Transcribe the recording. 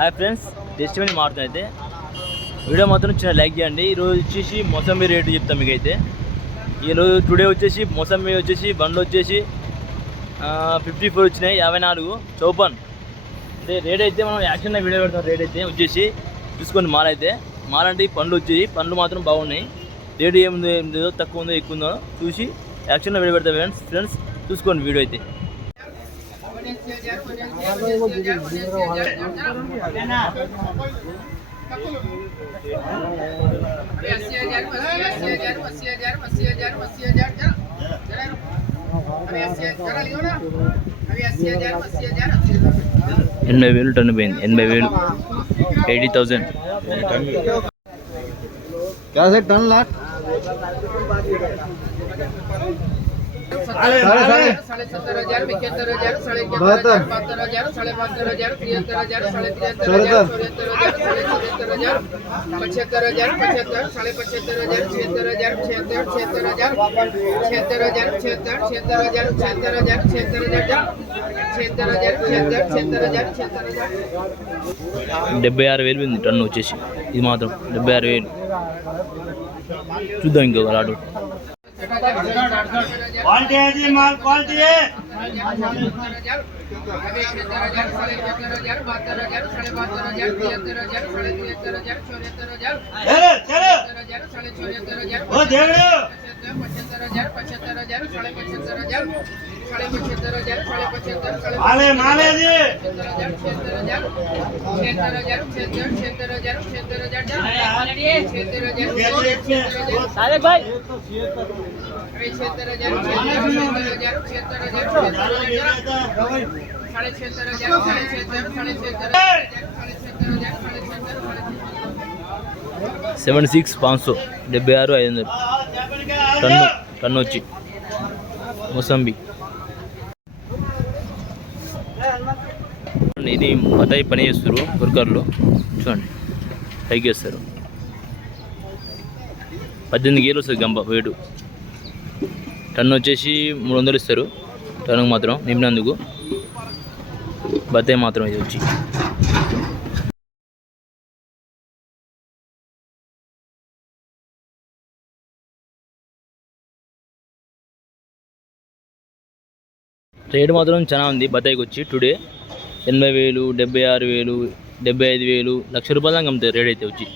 Hi friends, testimony మారుతుంది అయితే video మాత్రం చిన్న లైక్ చేయండి. ఈరోజు వచ్చేసి మొసంబి రేటు చెప్తాం మీకు అయితే. ఈరోజు టుడే వచ్చేసి మొసంబి వచ్చేసి బండ్లు వచ్చేసి 54 వచ్చినాయి, 54 చౌపన్. అంటే రేట్ అయితే మనం యాక్షన్లో వీడియో పెడతాం. రేట్ అయితే వచ్చేసి చూసుకోండి. మాల్ అయితే మాల్ అంటే పండ్లు వచ్చేసి పండ్లు మాత్రం బాగున్నాయి. రేటు ఏముందో తక్కువ ఉందో ఎక్కువ ఉందో చూసి యాక్షన్లో వీడియో పెడతాం ఫ్రెండ్స్ చూసుకోండి వీడియో అయితే. ఎనభై వేలు టన్ను పోయింది. 80,000 80,000 टन लाख 70,000 71,000 72,000 73,000 74,000 73,000 73,000 73,000 75,000 75,000 75,000 76,000 76,000 76,000 ఉంది టన్ను వచ్చేసి. ఇది మాత్రం 76,000. చూద్దాం ఇంకొక లాడు. क्वालिटी है जी, माल क्वालिटी है। 72,000 73,000 72,000 72,000 73,000 74,000 चलो चलो 74,000 वो देख रहे हो 75,000 75,000 75,000 माले माले जी साले भाई 76,500 76,500 టన్ను వచ్చి మొసంబి. ఇది బతాయి పని చేస్తారు వర్కర్లు. చూడండి పైకి వేస్తారు. 18 కేజీలు వస్తుంది గంప వెయిట్. టన్ను వచ్చేసి 300 ఇస్తారు టన్నుకు మాత్రం నింపినందుకు. బతాయి మాత్రం ఇది వచ్చి రేటు మాత్రం చాలా ఉంది. బతాయికి వచ్చి టుడే 80,000 76,000 75,000 1,00,000 రూపాయలు దాకా అమ్ముతారు రేట్ అయితే వచ్చి.